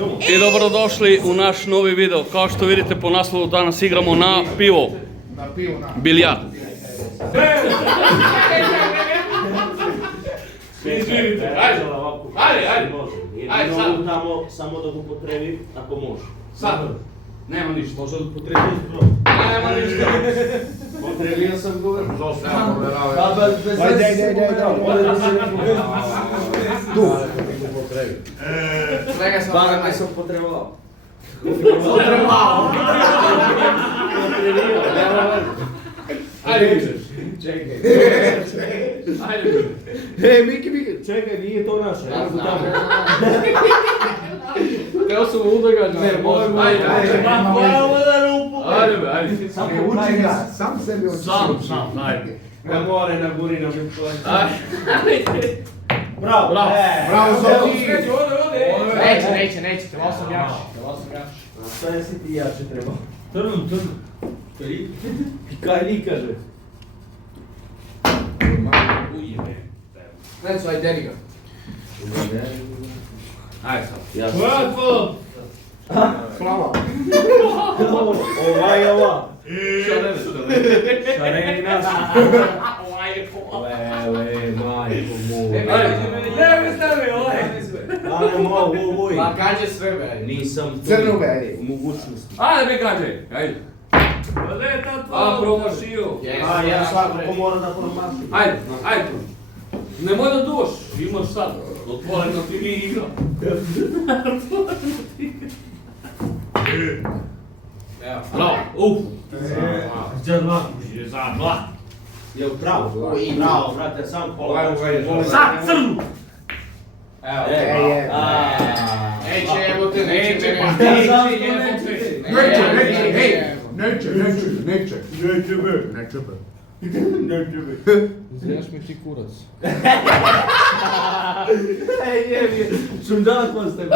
I dobrodošli u naš novi video. Kao što vidite po naslovu, danas igramo na pivo. Bilijard. Izvinite, ajde. Ajde sad. Samo da ga upotrebi, ako može. Sad. Nema ništa. Može da upotrebi izbroj. Nema ništa. Potrebio sam ga. Svega sam Baraka sam potrebao. Ajde, Čekaj. ajde. Miki, čekaj, nije to naše. Teo sam udogađa. Ne, može. Ajde. Ajde, ajde. Sam sebi uči. Sam, ajde. Na more, na guri, na biploj. Ajde. Bravo. Bravo, Zoki! Neće, te malo sam jači. Sve si ti jače treba. Trn. Kaj li kaže? Neću, aj deri ga. Ajde sad. Ja sam Flama. ova. Šarena. Majko moja. Ale mogu, Pa kađe sve be. Nisam Crnu be. u mogućnosti. Ajde, mi kaže. Ajde. A, promašio. A ja svakako moram da promašim. Ajde. Nemoj da duš, imaš sad. Otvoreno ti mi igra. Bravo, za dva. Jel pravo, brate, sam pola. Sad crnu. Neće, evo te, neće. Znaš mi ti kurac. Sam danas postavio.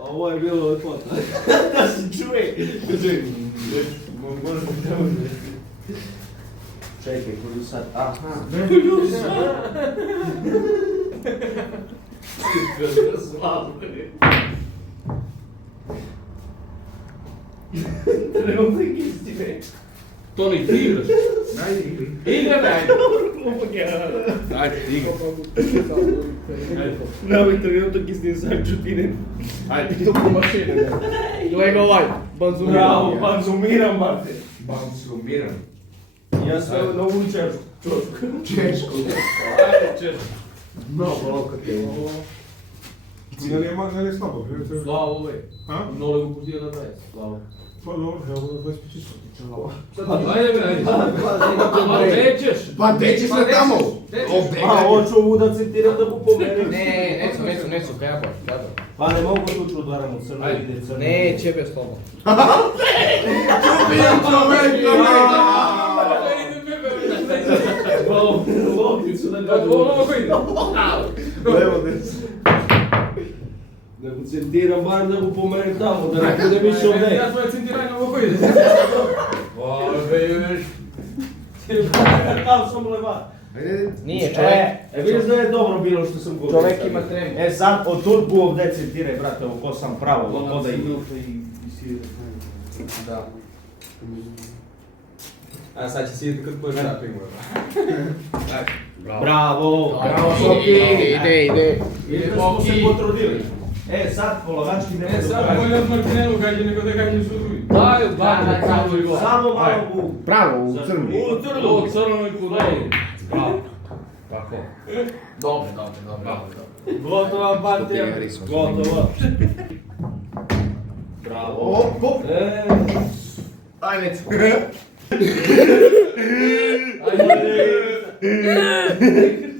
Ovo je bilo od fota. Da se čuje. Čekaj, koju sad? Aha. Treba ti istine. Toni, ti igraš. Igra me, ajde. Ajde, igra. Nemoj trenutak istine sam čutinem. Ajde. Gle ga ovaj, Bravo, banzumiram, brate. Banzumiram. Ja sve naučem češku. Ajde, češ. Mnogo loko ti je. Не слабо, Slava ovaj. А? Mnogo ga pustio na 20. Slava. Pa dobro, evo da 25 časa. Ajde, ajde. Ma nećeš. Pa gdje ćeš na tamo? A, hoću ovu da citiram da mu pomerim. Neću, bebo. Pa ne mogu tu čudaram u crno, ide crno. Neće bez toga. Lopticu da ga Ovo koji ide. Levo desno. Da mu centiram bar da mu pomerim tamo, da ne bude više ovdje. Ja svoje centiranje ovo koji ide. Tam sam leva. Nije čovjek. Vidiš da je dobro bilo što sam govorio. Čovjek ima tremu. Sad od turbu ovdje centiraj, brate, ovo ko sam pravo, ovo da ima. Da. A sad će siditi kad poje šaping. Bravo! Ide. Smo se potrudili. Sad polagački ne budu Sad bolje od Martinelu gađe nego da gađe su drugi. Daj, Samo malo u... Pravo, u crnu. U crnoj kudaj. Bravo. Tako. Dobro. Gotova partija. Gotova. Bravo. Ajde.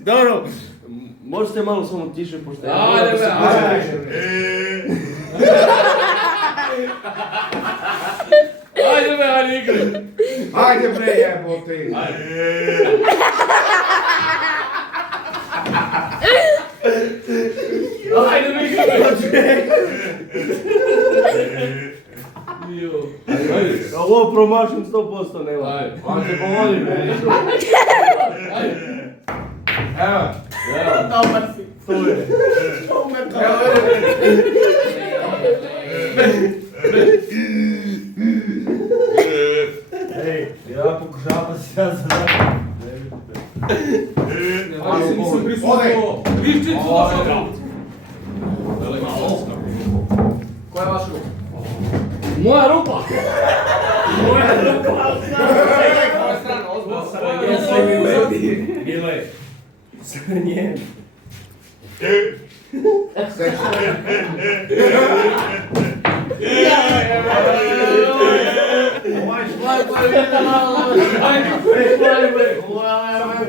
Dobro. Možete malo samo tiše pošto ja... Ajde, igre. Ajde bre jebote. Ajde, igre. Ovo promašim 100%, nema. Ajde. Ajde, pomoli me. Evo. To je. Ej, ja pokušavam se ja zaraditi. Ali nisam prisutuo. Viščicu došao. Koja je vaša ruka? Moja rupa! Moja rupa! Koja strana, ozbiljno. Bilo je. Njen.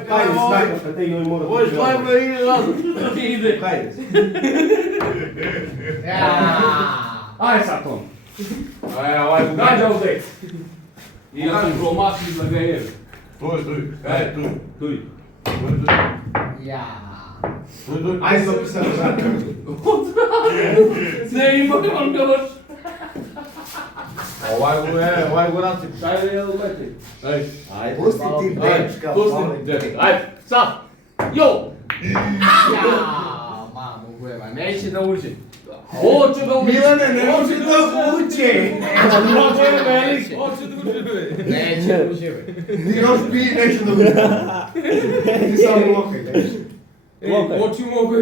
Hajde, snajmo, kad te joj mora. Ovo šlajbno ide razum. Ide. Hajde. Aj sad to. Gađa uzet. I ja sam promašio za ga jebe. Tu. Ajde zapisati žarka. Ne ima on ga baš. Ovaj goraci. Šta je leti? Ajde. Pusti ti dečka, molim te. Ajde, sad. Jo! Mamo, gujeva, neće da uđe. Hoće da uđe. Milane, ne može da uđe. Hoće da uđe. Neće da uđe. Ti još pije, neću da uđe. Ti samo lokaj, neću. Ej, oči mogu.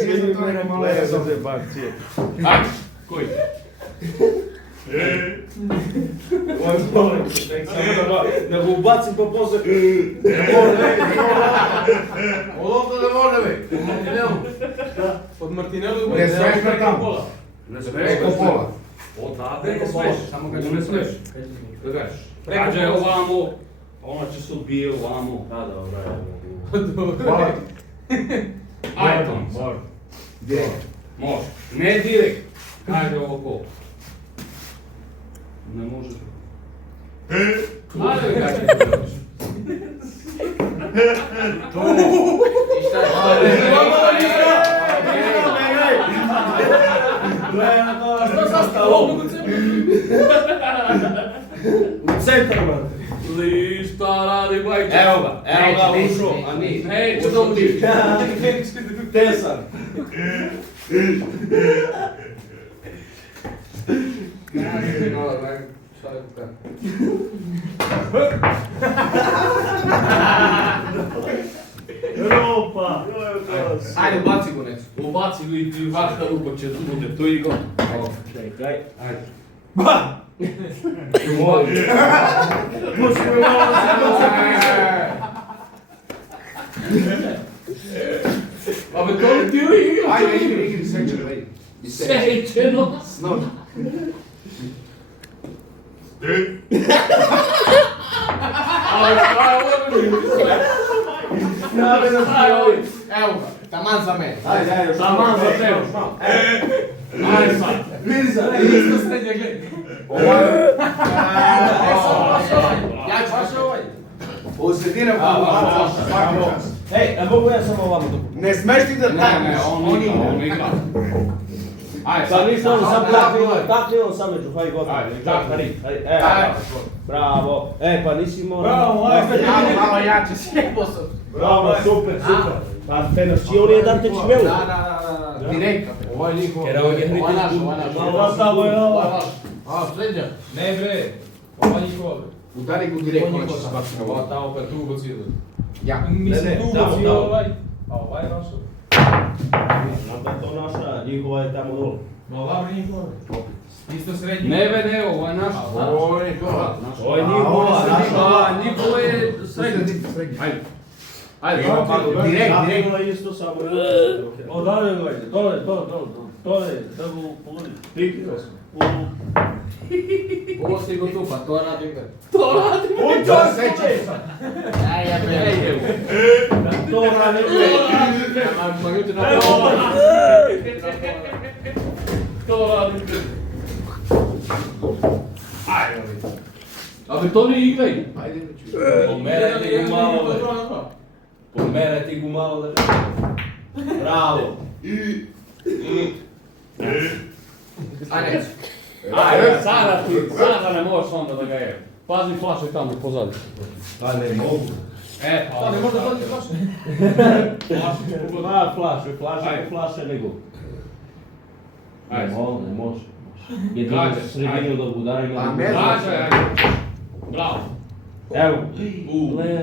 Sviđu to je malo je zove. Ajde, koji? Ovo je problem, da ga ubacim pa posle. Ovo ne može be. Od Martinelu. Ne smeš na tamo. Ne Preko pola. Odavde ne smeš. Samo ga ne smeš. Da gaš. Gađa je ovamo, ona će se odbije ovamo. Da, dobro. Hvala ti. Ajde, Tom. Direkt. Može. Ne direkt. Kaže ovako. Ne može. Ajde, gađa. I šta je? Što sa stalom? U centar, man. Li, šta radi bajče? Evo ga, ušao, a nije. Neće da uđi. Tesar. Ropa. Ajde, ubaci go necu. Ubaci ga i vaša rupa će da bude. To je go. Čekaj. Ajde. Ba! Pusti me malo da se koncentrišem. A be to li ti li igra? Ajde, igri, svečano, ajde. Svečano. Snod. Ali šta je ovo? Evo ga, taman za mene. Ajde, Taman za tebe. Ajde sad. Vidi za Isto srednje gledaj. Ja ću baš ovaj. U sredina pa svaki čas. Ej, a mogu ja samo ovamo dok? Ne smeš ti da Ne, takneš. on igra. Ajde, Sad sad nisam sam tako. takni on sam među, hajde gotovo. Ajde, Takni. ajde. Ajde, bravo. Pa nisi morao. Bravo, ajde. Malo jače, sjebo sam. Bravo, super. Pa te našio je da te čmelu. Da. Direktno. Ovo je njihov. Jer ovo je Ovo je naš, ovo je naš. Ovo je ovo. A, srednja. Ne bre. Ovo je njihov. Udari ga direktno, ona će se baciti na Ova vodu. tamo pa tu ubacio. Ja. Mislim tu davo, ubacio davo. ovaj. A ovaj je naš. Znam da je to naša, njihova je tamo dole. No, ovo je njihov. Isto srednji. Ne, ovo je naš. Ovo je to. Ovo je njihova, naša. Nikola je srednji. Ajde. Ajde, Direkt. Ovo je isto samo. Odavde ga ide, dole, da ga pogodi. Piki to smo. Ovo stigo tu, pa to radim ga. To sećaj. Aj, ja be. To radi. Ma ljudi na To radi. Ajde. A be to ne igraj. Ajde, ću. Pomerati ga malo. Pomerati ga malo. Bravo. Aj, neću. Ajde, sada ne možeš onda da ga je. Pazi, flaša je tamo pozadi. Pa ne mogu. Pa Ne možda to ti flaše. Flaše, nego. Ajde. Ne može. Jedino Gađa, sredinu ajde. da udarimo. Pa, da- ne znam. Gađaj, ajde. Bravo. Evo. U. Le.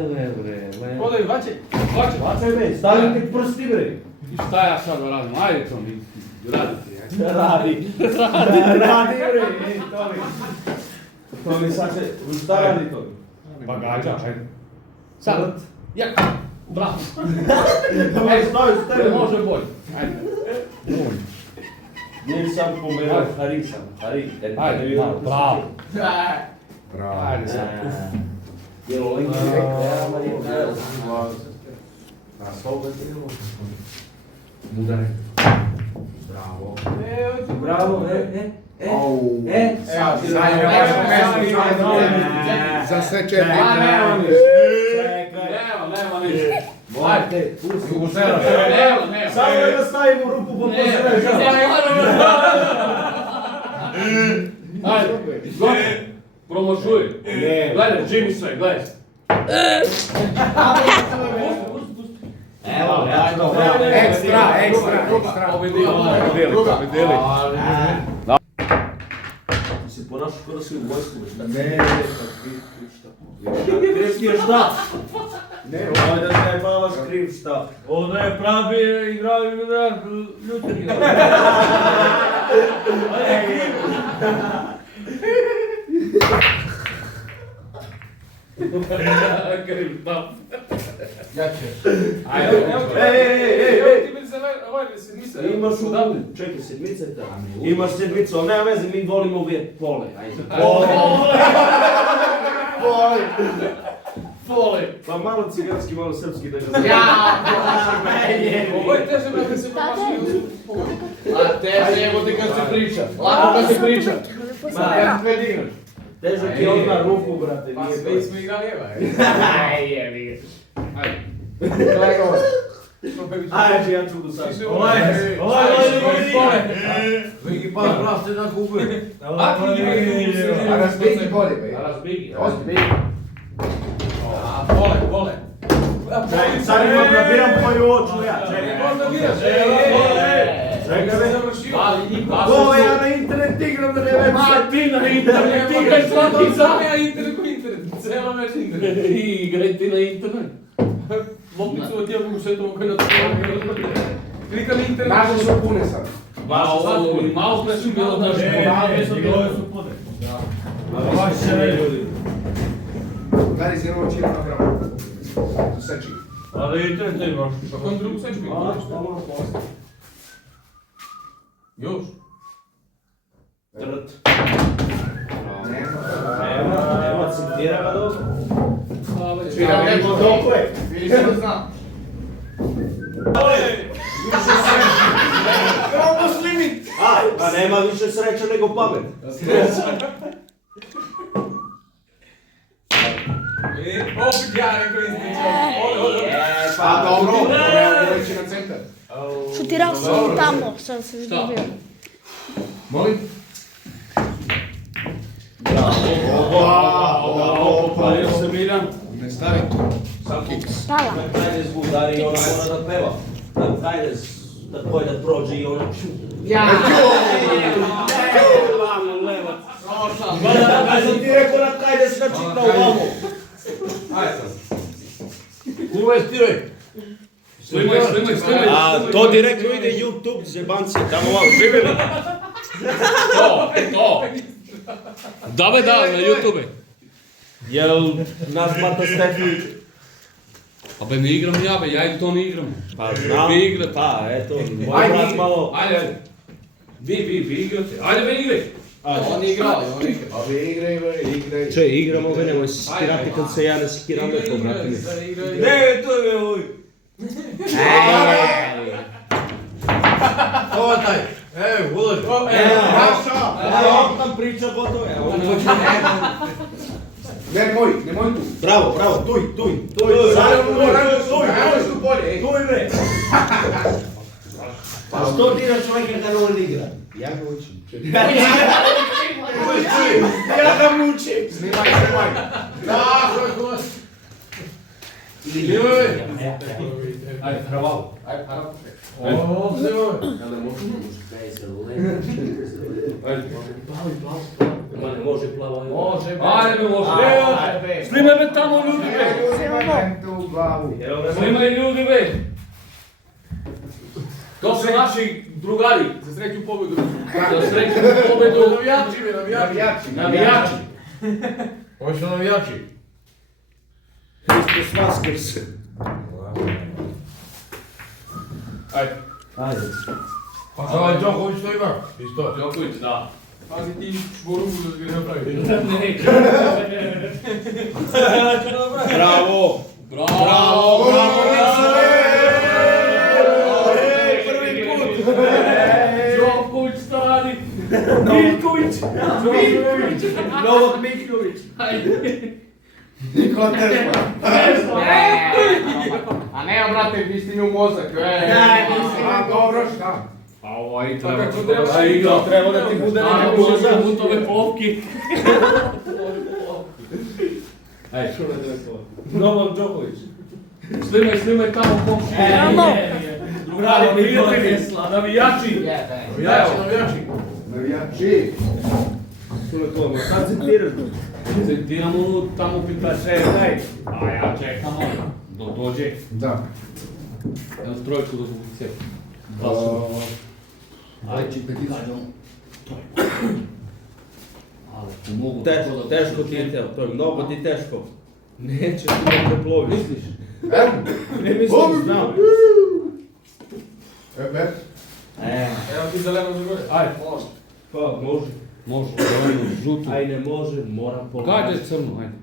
Odaj, vaće. Hoće. Bacaj bre, stavite prsti bre. I šta ja sad da radim? Ajde to mi radite. Ajde. Radi bre, Tomi sad se, šta radi Tomi? Pa gađa, ajde. Sad. Jak. Bravo. Stavi. Može bolje. Ajde. Nije sam pomenuo Harisa. Ajde, bravo. Bravo. Ajde sad. Jel ovaj Na stol ga trebamo. Mudare. Bravo. Bravo, Au. Sad Sad je na vašem mjestu. Za sve četiri. Nema ništa. Ajde, pusti. Nema. Samo da stavimo rupu po Ajde, gore. Promošuj. Gledaj, Jimmy sve, gledaj. Evo, Ekstra. Pobedili. Se ponašaš kao da si u vojsku. Ne. Kriv je šta? Ne. Ovo da je mala kriv šta? Ovo je pravi igraju ljutri. Kriv, da. Jače. Ajde. Ti mi se ovaj sedmica. Imaš u... Čekaj, sedmica je tamo. Imaš sedmicu, ali nema veze, mi volimo uvijek pole. Ajde. Fole. Pa malo ciganski, malo srpski da ga znam. Ovo je teže da se pomaši. A teže je ti kad se priča. Lako kad se priča. Ja sve digneš. Težak je odmah ruku, brate. Pa nije sve to. smo igrali, evo. Ajde. Ajde, ja ću do sad. Vigi pa praste da kupe. A razbiti bolje, be. Razbigi. Ozbi. Vole. Čekaj, sad imam da biram koju oču ja. Čekaj. Možda biraš. Čekaj, Sam završio. Ovo ja na internet igram da ne već. Ma ti na internet igraj Sam svaki dan. ja internet ko internet. Cijelo već internet. Igraj ti na internet. Lopnicu od tijela mogu šetovom koji na to. Klikam internet. Naše su pune sad. Malo pre su bilo da Gledaj se jedno čini na gramu. Seči. Ali internet imaš. Pa kom drugu sečku imaš? Još? Trt. Nema, citira ga dobro. Svira Neko neko dokle. Vidi se da zna. Pa nema više sreće nego pamet. Opet ja rekao izničio. Pa dobro, ovo ići na centar. Šutirao sam tamo, sad se izgubio. Molim? Palio se Miljan. Ne stavi. Sam kiks. Spala. Hajde zbudari i ona mora da peva. Hajde da koji da prođe i ona ču. Ja sam ti rekao da hajde se načita ovamo. Ajde sad. Investiraj. Slimaj. A to direktno ide YouTube, zebanci, tamo vam živjeli. To. Dave da, na YouTube. Jel nas Marta Stefanić? A be ne igram ja, be, ja i to ne igram. Pa znam, Vi igrate. pa eto, moj brat malo... Ajde. Vi igrate. Ajde, be igraj. On igrao, on igrao. A vi igraj. Če, igramo ga, nemoj se skirati kad se ja ne skiram lepo, brate mi. Ne. Ne, to je ovoj. Ovo taj. Evo, uloži. Evo, tam priča gotovo, evo. Nemoj tu. Bravo, tuj. Tuj, bre. Pa što dira čovjeka kad on igra? Ja ga učim. Ja ga mučim. Snimaj. Da, ko je ko? Ili Ajde, hravalo. Ajde, hvala. O, sve ovo. Ja ne možu. Ma ne može plava. Može, be. Ajde, me može. Ajde, be. Snimaj me tamo ljudi, be. Evo ga. Snimaj ljudi, be. To su naši drugari, za sreću pobedu. Za sreću pobedu. Navijači, be, navijači. Navijači. Ovo su navijači. Hristos Vaskrs. Ajde. Ajde. Pa za ovaj Đoković to ima? Isto. Đoković, da. Pazi ti šporugu da ga ne napravi. Bravo! Bravo! Prvi put! Đoković stari. Miljković. Miljković. Novak Miljković! Ajde. Nikola Tesla. A ne, brate, vi ste mi u mozak. A dobro, šta? A ovaj Pa treba. kako treba? A igrao treba da ti bude A, nekako može. za mutove popki. Ajde. Novak Đoković. Snimaj tamo komši. Tamo. Drugari, prijatelji, navijači. Navijači. Navijači. Sad centiraš. Centiramo tamo pitače, daj. A ja čekam ono, dok dođe. Da. Evo trojku do zvuce. Ajde, kažemo. Ali ti mogu Teško ti je to je mnogo ti teško. Neće ti da te ploviš. Misliš? Evo. Ne mislim, znam. Bet. Evo ti zeleno za gore. Ajde. Može. Pa, može. Može, zeleno, žuto. Aj ne može, moram položiti. Gađaj crno, ajde.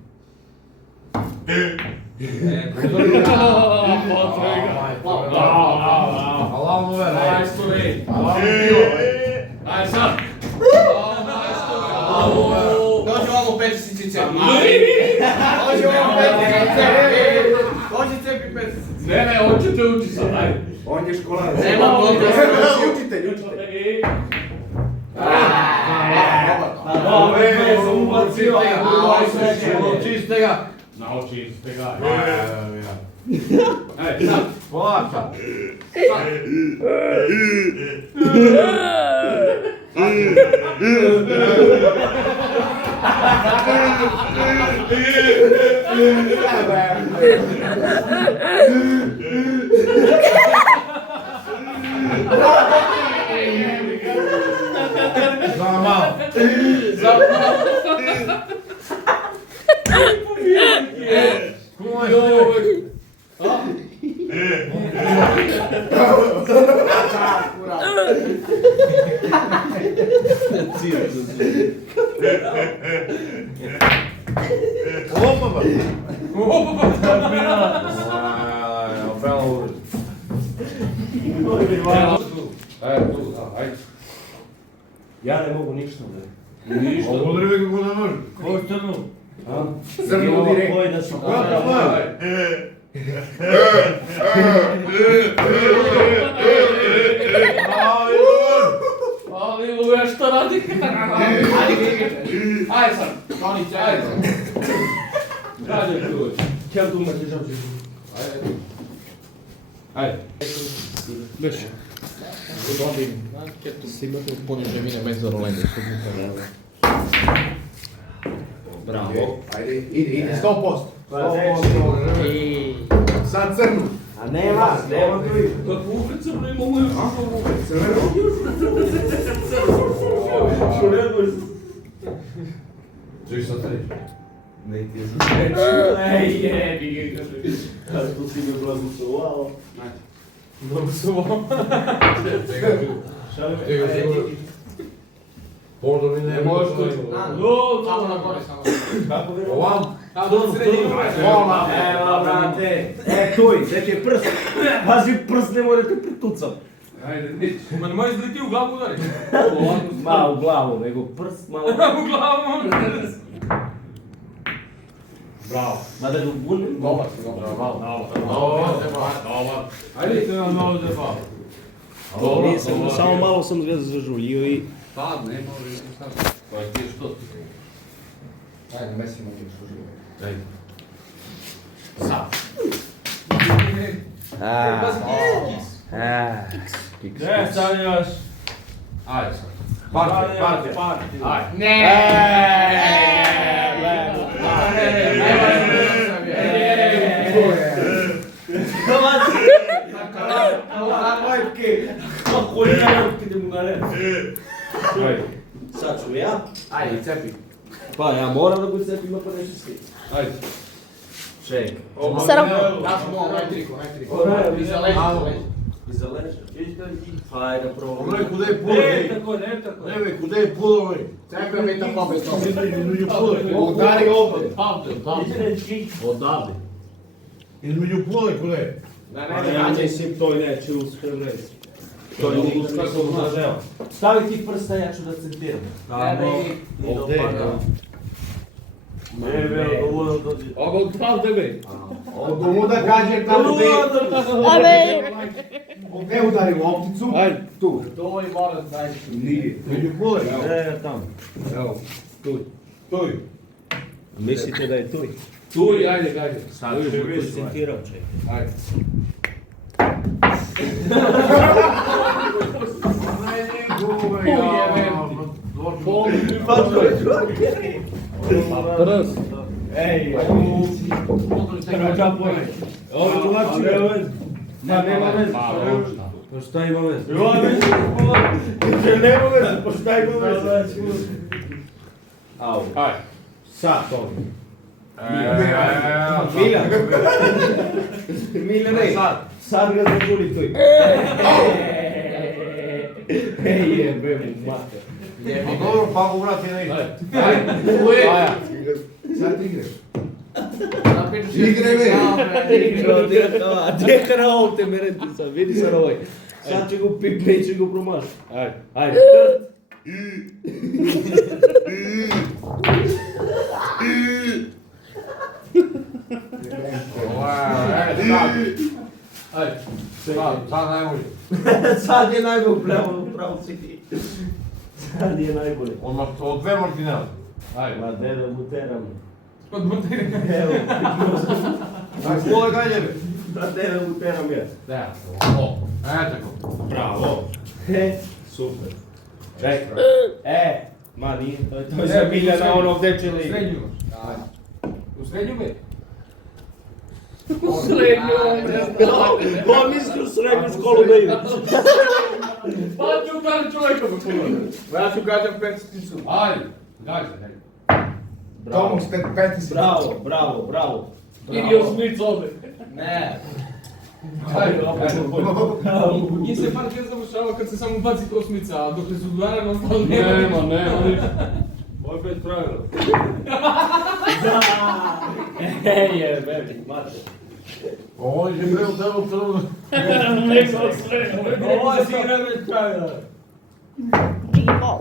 Alam ove, Majstore. Ajde sad. Dođe ovamo petisice. Dođe ovamo petisice. Dođe cepi petisice. Ne, hoćete uči sad, ajde. On je školarac. Nema dobro. Učitelj, učitelj. Ove, sam ubacio. Čiste ga. Nauči ste ga. Ajde, sad. Polaka. Samo malo. Ajde, tu, ajde. Ja ne mogu ništa, bre. Ništa. Odrivi kako na nož. Ko je crno? Crno direkt. Koji da su Ali Luje, šta radi? Ajde sad. Tonić, Ajde. Gađaj tu. Kel tu imaš državci? Ajde. Beš. Poniže mine među rolende. Bravo. Ajde, ide, 100%. Pa 100%. I... Sad crnu. A nema tu. Kako ulica, bre, imamo još. Crveno. Čuš sad reći? Ne ti je Ej, jebi ga. tu si me blagoslovao. Dobro se ovo. Čega sigurno. Pošto mi ne može. Samo na gore, samo. Kako vi? Ovam. Tamo u sredinu. Evo, brate. Tuj, gdje ti je prst? Pazi, prst ne morate pritucat. Ajde, nič. Ma ne možeš da ti u glavu udari. Malo u glavu, nego prst malo. U glavu. Bravo. Mada ga bunim. Dobar si, dobar. Bravo. Dobar. Ajde, to nam malo zebalo. Dobro, Nisam, dobro. samo malo sam zažuljio i... Pa, ne može, šta? Pa ti što? Ajde, mesimo ti što živo. Ajde. Sad. Ne, sanjaš. Ajde sad. Parti. Ajde. Kako je jedan ti mu ga reći? Sad ću ja. Ajde, cepi. Pa ja moram da budem cepima pa nešto svi. Ajde. Čekaj. Srp. Ja sam ovo, najtriko. Iza leđa. Iza leđa. Hajde, probam. Onaj kuda je pulo, ej. Ne tako. Ne, kuda je pulo, ovaj. Čekaj mi to pobeć. Između pulo. Udari ga ovdje. Odavde. Između pulo i kuda je. Ja mislim to neće uspjeti reći. To je nikad nisam znažeo. Stavi ti prsta, ja ću da centiram. Ovdje. Ne, veo, dovoljno dođe. Ovo odpavde me. Ovo mu da kaže tamo gdje. Ove. Gdje udari u opticu? Ajde. Tu. To i mora znaći. Nije. Među pulo je. Ne, tamo. Evo. Tu. Tu. Mislite da je tu? Tu i ajde. Sad ću biti centirao, čekaj. Ajde. Prst. Ej, Ovo je tumači. Ma nema veze. Pa šta ima veze? Ima veze. Nema veze, pa šta ima veze? Au. Ajde. Sad to. Milja. Milja ne. Sad ga začuli tu. Ej, jebe mu mater. Pa dobro, pa mu vrati na igru. Ajde. Sad igre. Igre Gdje na ovom te merenti sad, vidi sad ovaj. Sad će go pip, neće go promašiti. Ajde. Ajde. Ajde. Sad najbolje. Sad je najbolj pravo si ti. Sad je najbolje. Od dve martinale. Ajde. Ma deda mu teram. Od montere. Evo, Aj, pola galjeve. da deda mu teram ja. Da. O. Tako. Bravo. Super. Čekaj. Ma nije, to je za Miljana ono gde će li. Srednju. U srednju me. U srednju. On misli u srednju školu da ide. Pa ću gledam čovjeka po pogledu. Ja ću gađam peticu. Ajde. Gađa. Tomu ste peti. Bravo. Idi osmic ovdje. Ne. Ajde. Njih se par kjer završava kad se samo baci osmica, a dok je su dvara ostalo Nema ništa. Ovo je bez pravila. Ej, jebe, mate. Ovo je bre u telu crveno. Ovo je si igra bez pravila. Džibol.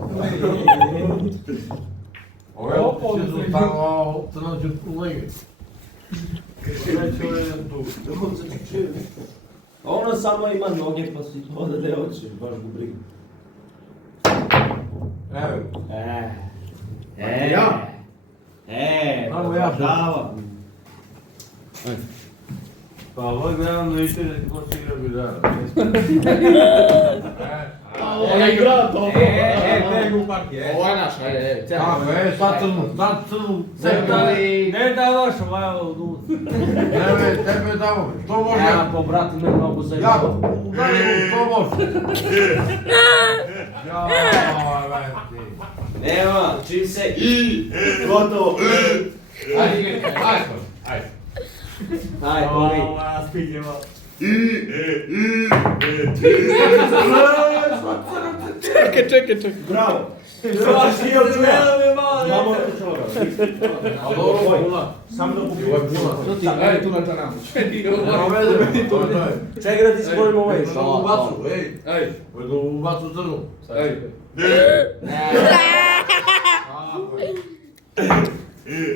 Ovo je opet su tamo crnođu kolege. Ono samo ima noge pa si hoda da je oči, baš go briga. Evo. Ja? Samo ja. Dava. Pa ovo je gledam da vidite da ko se igra bidara. Ovo je igra to. Ovo je naš, ajde. Tako je, sad crnu. Ne davaš ovaj u dnu. Tebe damo. Što može? Ja, po bratu me mnogo za Ja, udari što može. Ja, vrati. Nema, čim se gotovo. Ajde. Ajde. Ajde, povi. Ova, stiđeva. Čekaj. Bravo. Znamo to čovjek. A dobro, pula. Sam da Ovo kupio. je pula. Ajde tu na čanamu. Čekaj da ti spojimo ovaj. Što ubacu, ej. Ajde. Ubacu crnu. Ajde.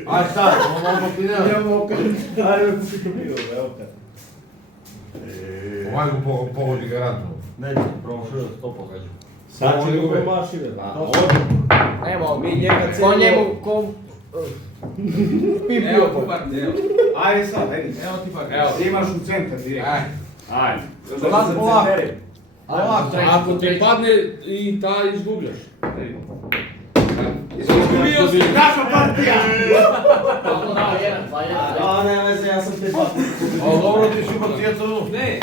Aj sad, ovo ti ne. Ajde, da si kupio, evo kad. Ovaj mu pogodi garantno. Neće, promašio 100%. Sad će ga promašiti. Evo, Mi njega ko njemu, cijelo... ko... Evo ti par, evo. Ajde sad, ajde. Evo ti par. Evo. Ti imaš u centar direkt. Ajde. Polako, polako. Polako. Ako te padne i ta izgubljaš. Izgubio si. Naša partija. A, ne veze, ja sam te pa. A dobro ti si ubacio to. Ne,